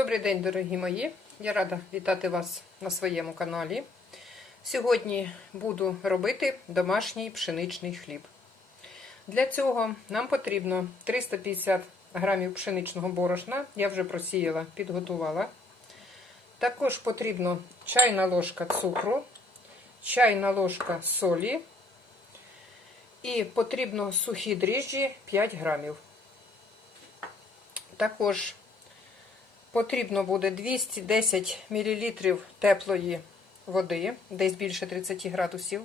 Добрий день, дорогі мої! Я рада вітати вас на своєму каналі. Сьогодні буду робити домашній пшеничний хліб. Для цього нам потрібно 350 грамів пшеничного борошна. Я вже просіяла, підготувала. Також потрібно чайна ложка цукру, чайна ложка солі і потрібно сухі дріжджі 5 грамів. Також Потрібно буде 210 мл теплої води, десь більше 30 градусів.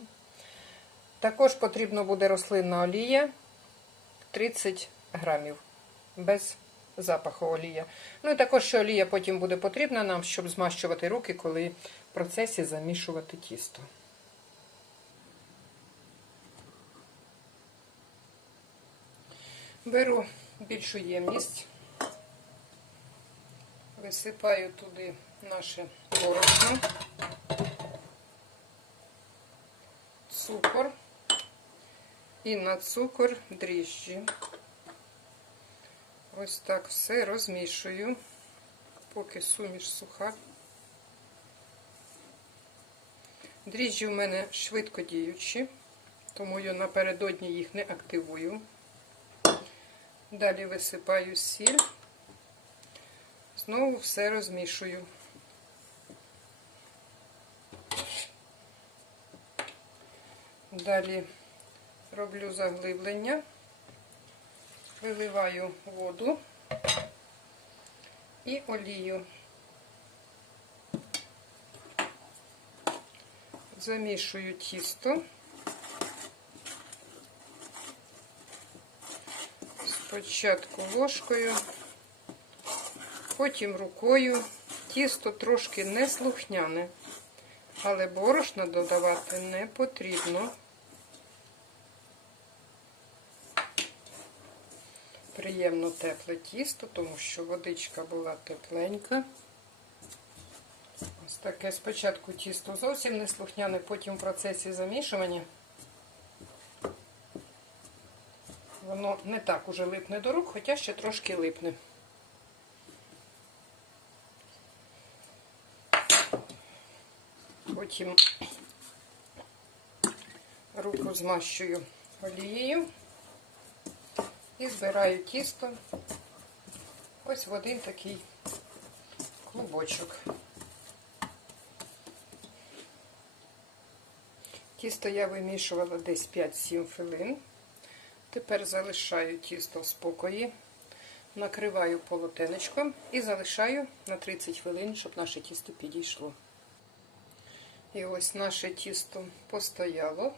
Також потрібно буде рослинна олія 30 грамів, без запаху олія. Ну і також що олія потім буде потрібна нам, щоб змащувати руки, коли в процесі замішувати тісто. Беру більшу ємність. Висипаю туди наше борошно, цукор і на цукор дріжджі. Ось так все розмішую, поки суміш суха. Дріжджі в мене швидко діючі, тому я напередодні їх не активую. Далі висипаю сіль. Знову все розмішую. Далі роблю заглиблення, виливаю воду і олію. Замішую тісто. Спочатку ложкою потім рукою. Тісто трошки неслухняне, але борошна додавати не потрібно. Приємно тепле тісто, тому що водичка була тепленька. Ось таке спочатку тісто зовсім не слухняне, потім в процесі замішування. Воно не так уже липне до рук, хоча ще трошки липне. Потім руку змащую олією і збираю тісто ось в один такий клубочок. Тісто я вимішувала десь 5-7 хвилин. Тепер залишаю тісто в спокої, накриваю полотенечком і залишаю на 30 хвилин, щоб наше тісто підійшло. І ось наше тісто постояло,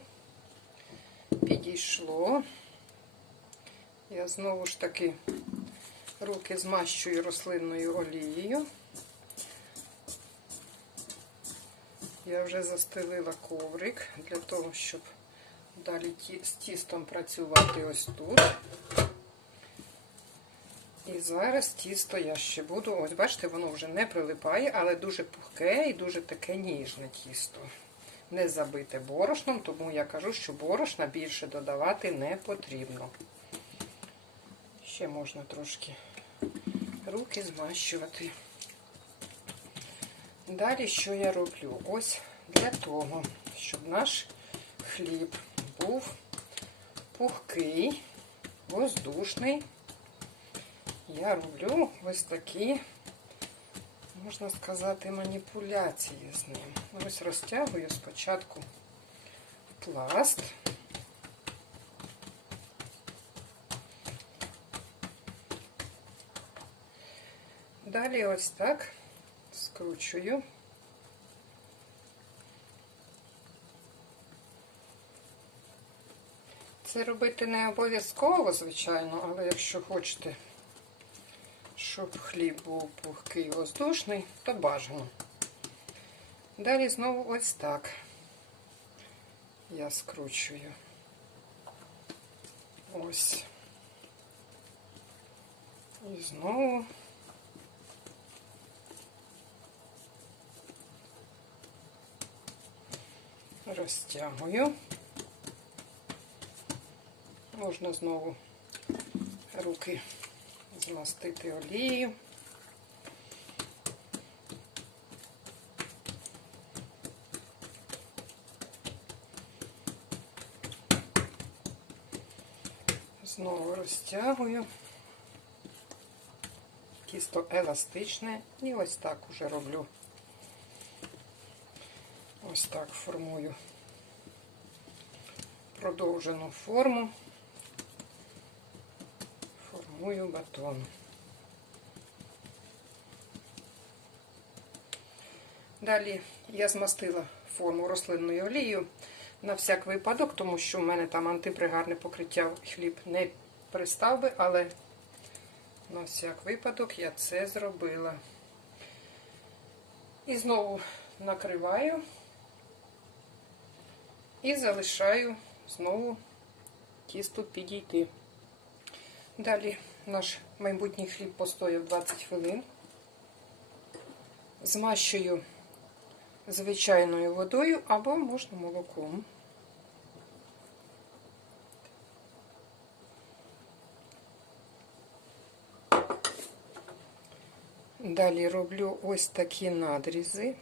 підійшло. Я знову ж таки руки змащую рослинною олією. Я вже застелила коврик для того, щоб далі з тістом працювати ось тут. І зараз тісто я ще буду, ось бачите, воно вже не прилипає, але дуже пухке і дуже таке ніжне тісто. Не забите борошном, тому я кажу, що борошна більше додавати не потрібно. Ще можна трошки руки змащувати. Далі що я роблю? Ось для того, щоб наш хліб був пухкий, воздушний я роблю ось такі, можна сказати, маніпуляції з ним. Ось розтягую спочатку пласт. Далі ось так скручую. Це робити не обов'язково, звичайно, але якщо хочете щоб хліб був пухкий воздушний, то бажано. Далі знову ось так я скручую. Ось. І знову розтягую. Можна знову руки змастити олією. Знову розтягую. Тісто еластичне і ось так уже роблю. Ось так формую продовжену форму. Формую батон. Далі я змастила форму рослинною олією на всяк випадок, тому що в мене там антипригарне покриття хліб не пристав би, але на всяк випадок я це зробила. І знову накриваю і залишаю знову тісто підійти. Далі наш майбутній хліб постояв 20 хвилин. Змащую звичайною водою або можна молоком. Далі роблю ось такі надрізи.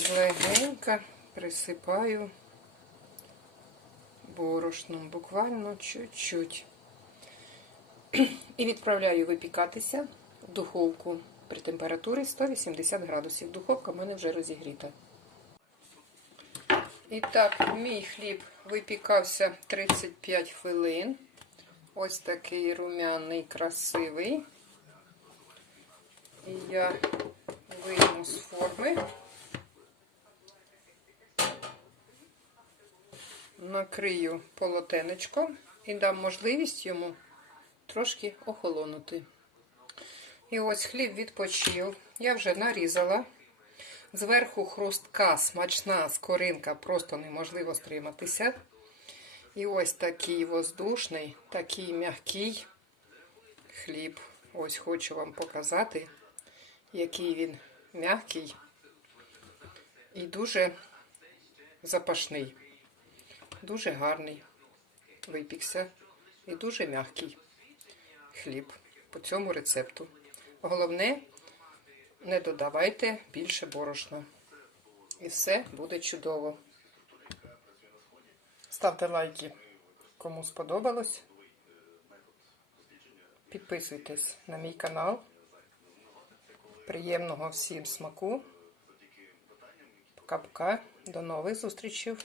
І злегенько присипаю борошном, буквально чуть-чуть. І відправляю випікатися в духовку при температурі 180 градусів. Духовка в мене вже розігріта. І так, мій хліб випікався 35 хвилин. Ось такий румяний, красивий. І я вийму з форми. Накрию полотенечком і дам можливість йому трошки охолонути. І ось хліб відпочив. Я вже нарізала. Зверху хрустка, смачна скоринка, просто неможливо стриматися. І ось такий воздушний, такий м'який хліб. Ось хочу вам показати, який він м'який і дуже запашний. Дуже гарний. Випікся і дуже м'який хліб по цьому рецепту. Головне, не додавайте більше борошна. І все буде чудово. Ставте лайки, кому сподобалось. Підписуйтесь на мій канал. Приємного всім смаку. Пока-пока. До нових зустрічей.